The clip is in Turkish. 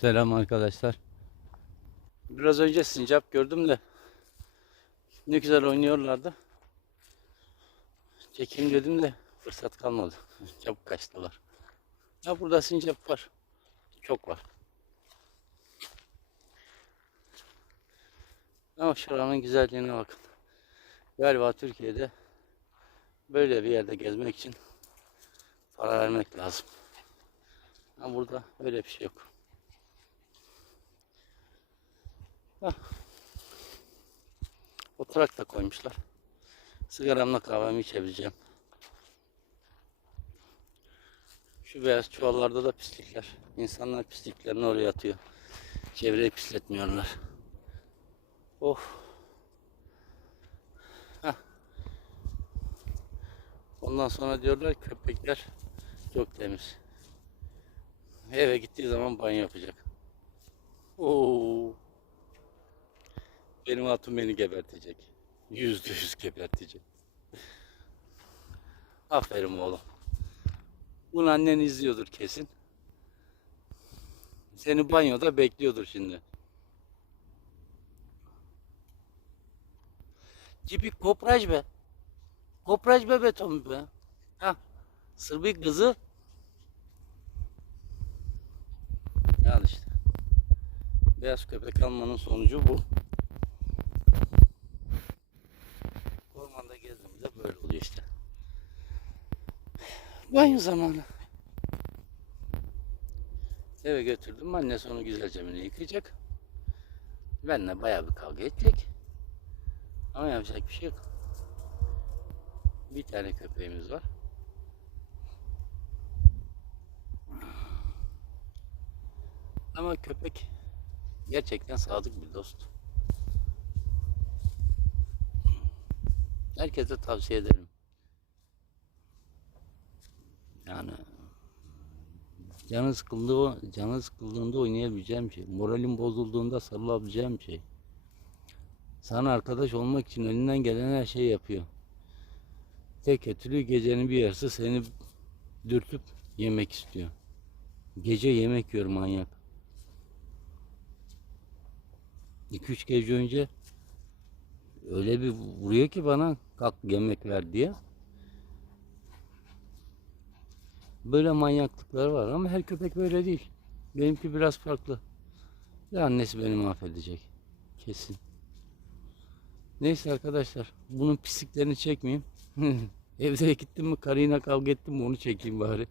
Selam arkadaşlar. Biraz önce sincap gördüm de ne güzel oynuyorlardı. Çekeyim dedim de fırsat kalmadı. Çabuk kaçtılar. Ya burada sincap var. Çok var. Ama şuranın güzelliğine bakın. Galiba Türkiye'de böyle bir yerde gezmek için para vermek lazım. Ama burada öyle bir şey yok. Hah. Oturak da koymuşlar. Sigaramla kahvemi içebileceğim. Şu beyaz çuvallarda da pislikler. İnsanlar pisliklerini oraya atıyor. Çevreyi pisletmiyorlar. Of. Hah. Ondan sonra diyorlar köpekler çok temiz. Eve gittiği zaman banyo yapacak. Oo. Benim hatun beni gebertecek. Yüzde yüz gebertecek. Aferin oğlum. Bunu annen izliyordur kesin. Seni banyoda bekliyordur şimdi. Cipi kopraj be. Kopraj be beton be. Ha. Sırbik kızı. Al işte. Beyaz köpek almanın sonucu bu. Ormanda gezdiğimizde böyle oluyor işte. Banyo zamanı. Eve götürdüm. Annesi onu güzelce beni yıkayacak. Benimle bayağı bir kavga edecek. Ama yapacak bir şey yok. Bir tane köpeğimiz var. Ama köpek gerçekten sadık bir dost. Herkese tavsiye ederim. Yani canı sıkıldığı, canı sıkıldığında oynayabileceğim şey. Moralin bozulduğunda sarılabileceğim şey. Sana arkadaş olmak için elinden gelen her şeyi yapıyor. Tek kötülüğü gecenin bir yarısı seni dürtüp yemek istiyor. Gece yemek yiyor manyak. 2-3 gece önce öyle bir vuruyor ki bana kalk yemek ver diye. Böyle manyaklıklar var ama her köpek böyle değil. Benimki biraz farklı. Ve annesi beni mahvedecek. Kesin. Neyse arkadaşlar. Bunun pisliklerini çekmeyeyim. Evde gittim mi karıyla kavga ettim mi onu çekeyim bari.